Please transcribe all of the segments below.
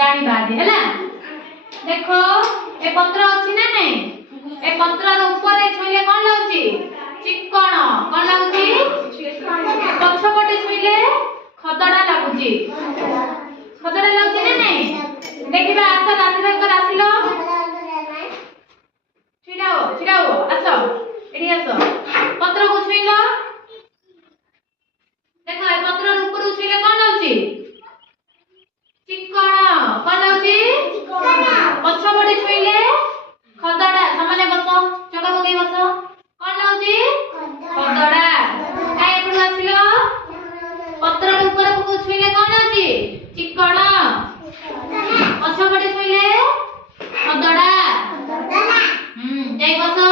जानिबा हैला देखो ए पत्र अछि ना नै ए पत्र रो ऊपर छुइले कोन लाउची चिकण कोन लाउची पछपटे छुइले खदडा लागुची खदडा लाउची ना नै देखिबा आस राति कर आसिलो छिड़ाओ आसो एडी आसो पत्र को छुइलो देखो ए पत्र रो ऊपर छुइले कोन लाउची चिकण कोन लाउची चिकण पछपटे छुइले खदडा सामान्य बसो चका पकई बसो कोन लाउची खदडा काई एपु आसिलो पत्र रो ऊपर को छुइले कोन लाउची चिकण पछपटे छुइले खदडा जाई बसो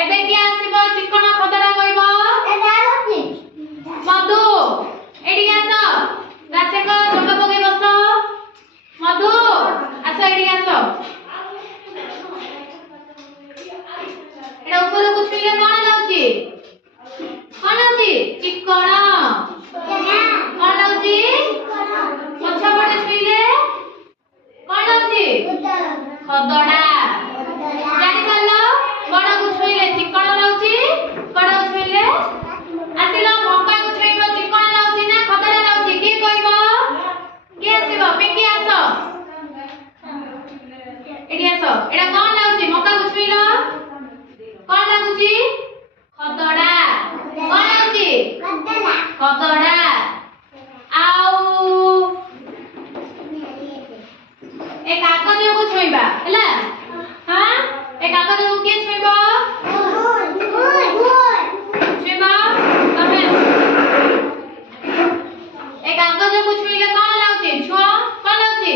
एबे की आसीबो चिकण खदडा कहबो मधु एडी आसो गाछे को चका पकई बसो मधु आसो एडी आसो एडा ऊपर को छुइले कोन लाउची चिकण कोन लाउची पछपटे छुइले कोन लाउची खदडा जानि पालो बड़ा को छुइले चिकण लाउची बड़ा को छुइले आसिलो मक्का को छुइबो चिकण लाउची ना खदडा लाउची की कहबो के आसीबो पिंकी आसो एडी आसो एडा कोन लाउची मक्का को छुइलो कोन लागुची खदडा कोन लाउची खदडा आउ ए कागज को छुइबा हैला हां ए कागज को के छुइबो छुइबा तमे ए कागज को छुइले कोन लाउची छुआ कोन लाउची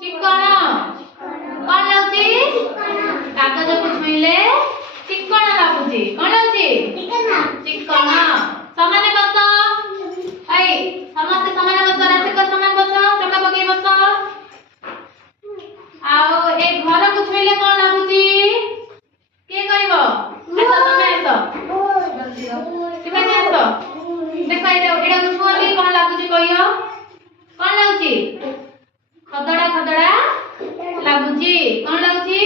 चिकण कोन लाउची कागज को छुइले चिकण लागुची कोन लाउची चिकण समान बसो ऐ समस्त समान बसो राशि को समान बसो चका पकई बसो आओ ए घर को छुइले कोन लागुची के कहबो आसो तमे आसो तुमे आसो देखो एडा को छुइले कोन लागुची कहियो कोन लागुची खदडा लागुची कोन लागुची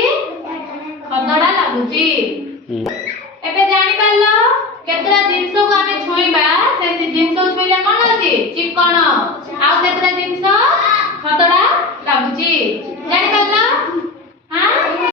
खदडा लागुची एबे जानि पालो केतरा जिंस को आमे छुइबा से जिंस छुइले कोन लागुची चिकण आ केतरा जिंस खदडा लागुची जानि पालो